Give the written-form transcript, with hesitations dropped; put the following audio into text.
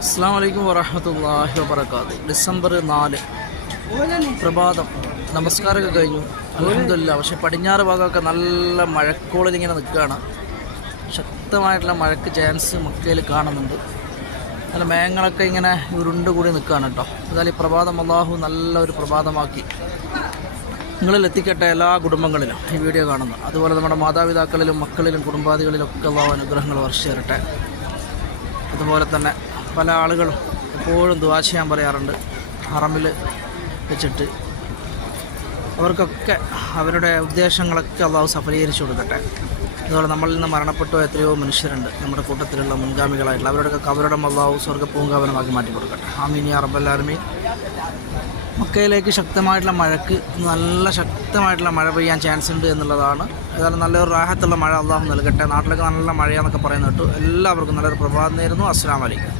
അസ്സലാമു അലൈക്കും വറഹ്മത്തുള്ളാഹി വബറകാതുഹു. ഡിസംബർ 4 പ്രഭാതം നമസ്കാരമൊക്കെ കഴിഞ്ഞു, അൽഹംദുലില്ലാ. പക്ഷേ പടിഞ്ഞാറ് ഭാഗമൊക്കെ നല്ല മഴക്കോളിലിങ്ങനെ നിൽക്കുകയാണ്. ശക്തമായിട്ടുള്ള മഴയ്ക്ക് ചാൻസ് മക്കയിൽ കാണുന്നുണ്ട്. നല്ല മേഘങ്ങളൊക്കെ ഇങ്ങനെ ഉരുണ്ട് കൂടി നിൽക്കുകയാണ് കേട്ടോ. എന്നാലും ഈ പ്രഭാതം അല്ലാഹു നല്ലൊരു പ്രഭാതമാക്കി നിങ്ങളിൽ എത്തിക്കട്ടെ എല്ലാ കുടുംബങ്ങളിലും ഈ വീഡിയോ കാണുന്നു. അതുപോലെ നമ്മുടെ മാതാപിതാക്കളിലും മക്കളിലും കുടുംബാദികളിലൊക്കെ അല്ലാഹു അനുഗ്രഹങ്ങൾ വർഷിച്ചു തരട്ടെ. അതുപോലെ തന്നെ പല ആളുകളും എപ്പോഴും ദുആ ചെയ്യാൻ പറയാറുണ്ട് ഹറമിൽ വെച്ചിട്ട്. അവർക്കൊക്കെ അവരുടെ ഉദ്ദേശങ്ങളൊക്കെ അള്ളാഹു സഫലീകരിച്ചു കൊടുക്കട്ടെ. അതുപോലെ നമ്മളിൽ നിന്ന് മരണപ്പെട്ട എത്രയോ മനുഷ്യരുണ്ട് നമ്മുടെ കൂട്ടത്തിലുള്ള മുൻഗാമികളായിട്ടുള്ള, അവരുടെയൊക്കെ കബറിടം അള്ളാഹു സ്വർഗ്ഗ പൂങ്കാവനമാക്കി മാറ്റി കൊടുക്കട്ടെ. ആമീൻ യാ റബ്ബൽ ആലമീൻ. മക്കയിലേക്ക് ശക്തമായിട്ടുള്ള മഴയ്ക്ക് നല്ല ശക്തമായിട്ടുള്ള മഴ പെയ്യാൻ ചാൻസ് ഉണ്ട് എന്നുള്ളതാണ്. ഏതായാലും നല്ലൊരു റാഹത്തുള്ള മഴ അള്ളാഹു നൽകട്ടെ. നാട്ടിലൊക്കെ നല്ല മഴയാണെന്നൊക്കെ പറയുന്നത് കേട്ടു. എല്ലാവർക്കും നല്ലൊരു പ്രഭാതം നേരുന്നു. അസ്സലാമു അലൈക്കും.